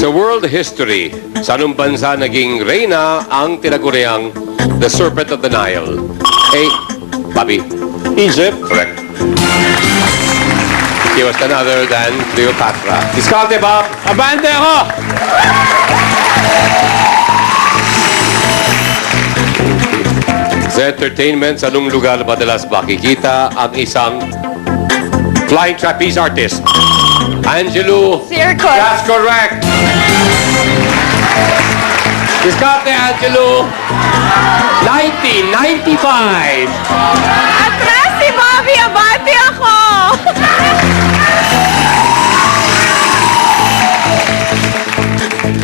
Sa world history, sa anong bansa naging reyna ang tinaguriang The Serpent of the Nile? A. Bobby. Egypt. Correct. He was none other than Cleopatra. Diskarte, Bob. Abante ako! Sa entertainment, sa anong lugar madalas makikita ang isang flying trapeze artist? Angelo. Circus. That's correct. Diskarte, Angelo. 1995. Atras si Bobby, abante ako!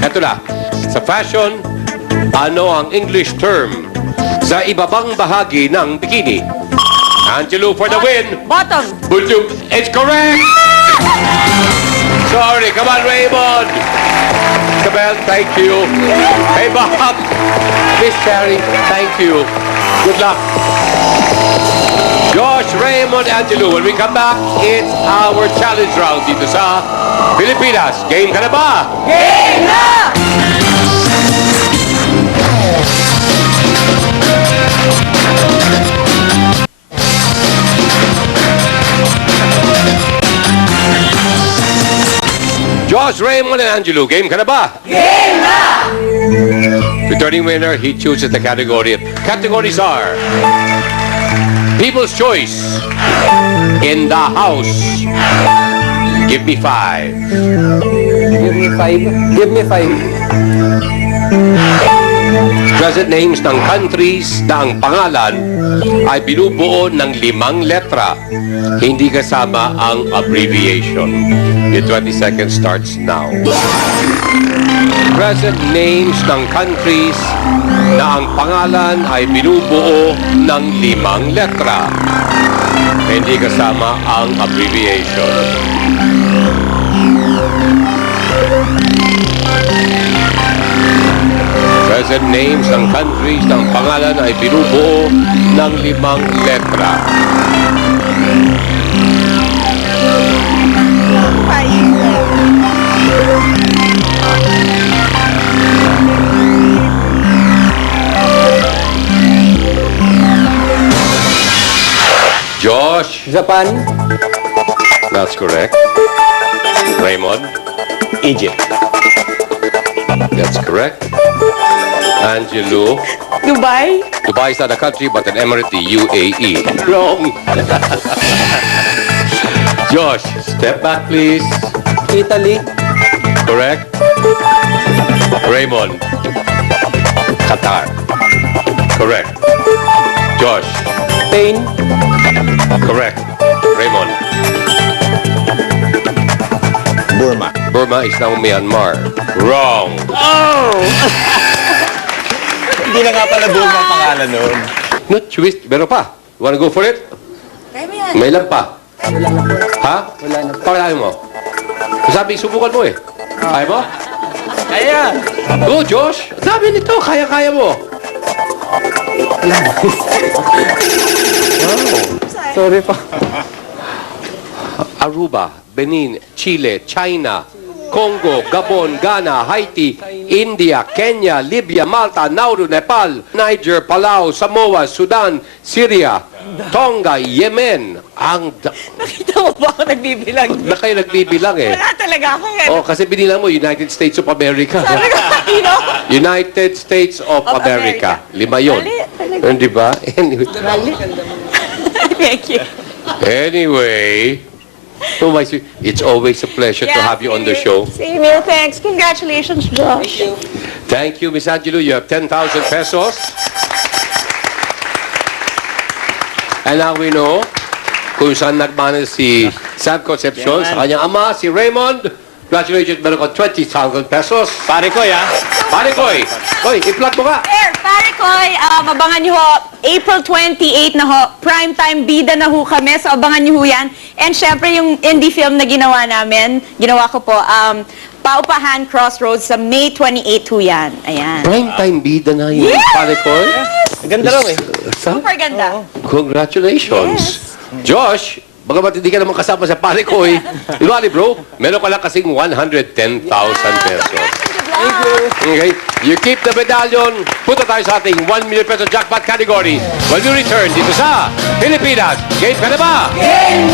Ito na. Sa fashion, ano ang English term sa ibabang bahagi ng bikini? Angelo for the win. Bottom. Buldum, it's correct. Sorry, come on, Raymond. Isabel, thank you. Hey, Bob. Miss Cherry, thank you. Good luck. Josh, Raymond, Angelo, when we come back, it's our challenge round dito sa Pilipinas. Game ka na ba? Game na! Josh, Raymond, and Angelo, game ka na ba? Game na! Returning winner, he chooses the category. Categories are People's Choice, In the House, Give Me 5. Give me 5. Give me 5. Present names ng countries na ang pangalan ay binubuo ng 5 letra, hindi kasama ang abbreviation. Your 20 seconds starts now. Present names ng countries na ang pangalan ay binubuo ng 5 letra, hindi kasama ang abbreviation. Present names ng countries ng pangalan ay binubuo ng 5 letra. Josh, Japan. that's correct. Raymond, Egypt. that's correct. Angelo, Dubai. Dubai is not a country but an emirate, the UAE. Wrong. Josh, step back please. Italy. Correct. Raymond, Qatar. Correct. Josh, Spain. correct. Raymond, Burma. Burma is now Myanmar. Wrong. Hindi na nga pala Burma ang pangalan noon. No twist. Meron pa. You wanna go for it? Kaya mo yan. May ilan pa? Wala na po. Ha? Wala na po. Pakalain mo. Sabi, subukan mo eh. Kaya mo? Kaya. Go, Josh. Ang dami nito. Kaya-kaya mo. Sorry pa. Aruba, Benin, Chile, China, Congo, Gabon, Ghana, Haiti, India, Kenya, Libya, Malta, Nauru, Nepal, Niger, Palau, Samoa, Sudan, Syria, Tonga, Yemen. Nakita mo ba ako nagbibilang? Na kayo nagbibilang eh. Wala talaga ako nga. Oh, kasi binilang mo, United States of America. Sabi ko, you know? United States of America. 5 yun. Mali, talaga. Hindi ba? Anyway. Thank you. Anyway, oh my, it's always a pleasure to have you on the show. Same here, thanks. Congratulations, Josh. Thank you, Miss Angelo. You have 10,000 pesos. And now we know kung saan nagmana si Sam Concepcion sa kanyang ama, si Raymond. Congratulations, meron ka 20,000 pesos. Pare ko, ya. Pare Koy, Koy, i-plug mo ka. Sir, pare Koy, abangan niyo ho, April 28 na ho, primetime bida na ho kami, so abangan niyo ho yan. And syempre yung indie film na ginawa namin, ginawa ko po, Paupahan Crossroads sa May 28 ho yan. Ayan. Prime time bida na yun, Yes! Pare Koy. Ganda raw eh. Super ganda. Congratulations. Josh, bagamat hindi ka naman kasama sa palikoy, di ba, bro? Meron ka lang kasing 110,000 pesos. Thank you. Okay? You keep the medallion. Punta tayo sa ating 1 million peso jackpot category. When we return dito sa Pilipinas, game ka na ba? Game